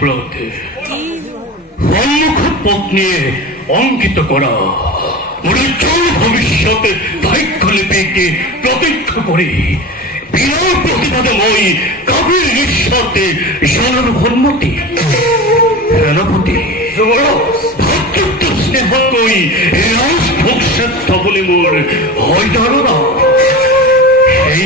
সেনাপতি সম্মুখ পথ অঙ্কিত করা। উজ্জ্বল ভবিষ্যতে ভাগ্য লিপিকে প্রতীক্ষ করে বিনয় প্রতিবাদময় কবির নিঃস্বার্থে জনধর্মটি সেনাপতি ভক্তত্ব স্নেহ কই রাজ ভোক্সাত্য বলে মোর হয় ধারণা সেই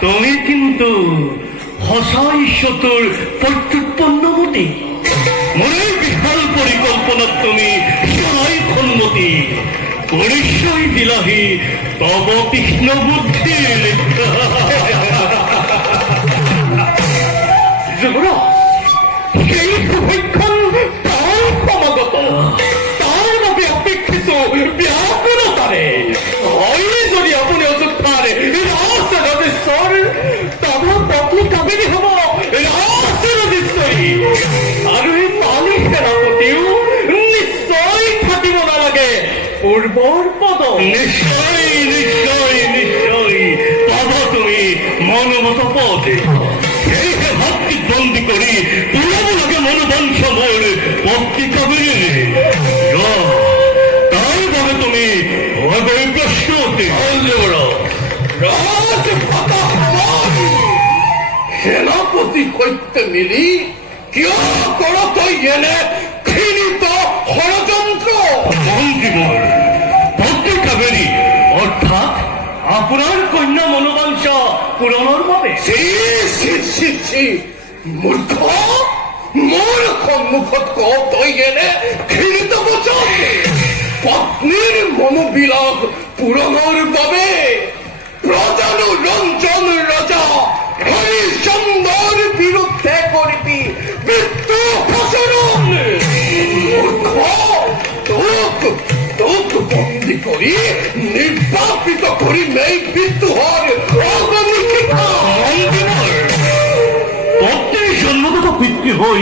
তুমি কিন্তু হসাই শতর প্রত্যুৎপন্ন মতি। মনে বিশাল পরিকল্পনা তুমি সহায় খন্মতি। পরিচয় দিলাহি তব কৃষ্ণ বুদ্ধির। যুবরাজ, পূৰ্বৰ পদ নিশ্চয় নিশ্চয় নিশ্চয় পাব তুমি মনোমত পদ সেয়েহে ভক্তি বন্দী কৰি পুৰাব মনোবংশ মোৰ ভক্তি কাবেৰী তাৰ বাবে তুমি সমাজ সেনাপতি সৈতে মিলি কিয় কৰ তই এনে ঘৃণিত ষড়যন্ত্ৰ পূরণের ভাবে? চি চি চি চি মূৰ্খ মোৰ সন্মুখত ক তই এনে ঘৃণিত বচন? ৰঞ্জন ৰজা হৰিচন্দৰ বিৰুদ্ধে কৰিবি মৃত্যু তোক তোক বন্দী কৰি নিৰ্বাপিত কৰি মেই মৃত্যু মন্ত্রীমর pivô